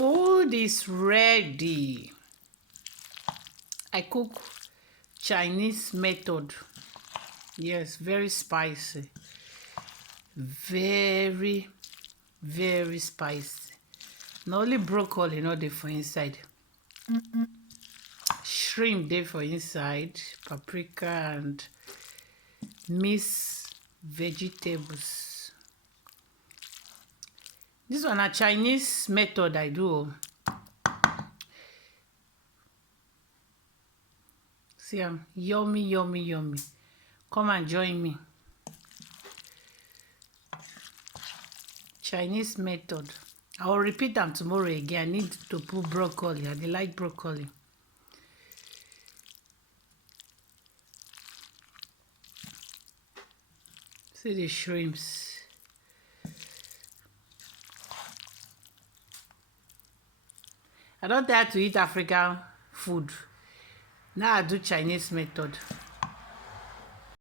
Food is ready. I cook Chinese method. Yes, very spicy. Very, very spicy. Not only broccoli, not dey for inside. Shrimp dey for inside, paprika and mixed vegetables. This one a Chinese method I do. See, yummy, yummy, yummy. Come and join me. Chinese method. I will repeat them tomorrow again. I need to put broccoli. I like broccoli. See the shrimps. I don't dare to eat African food. Now I do Chinese method.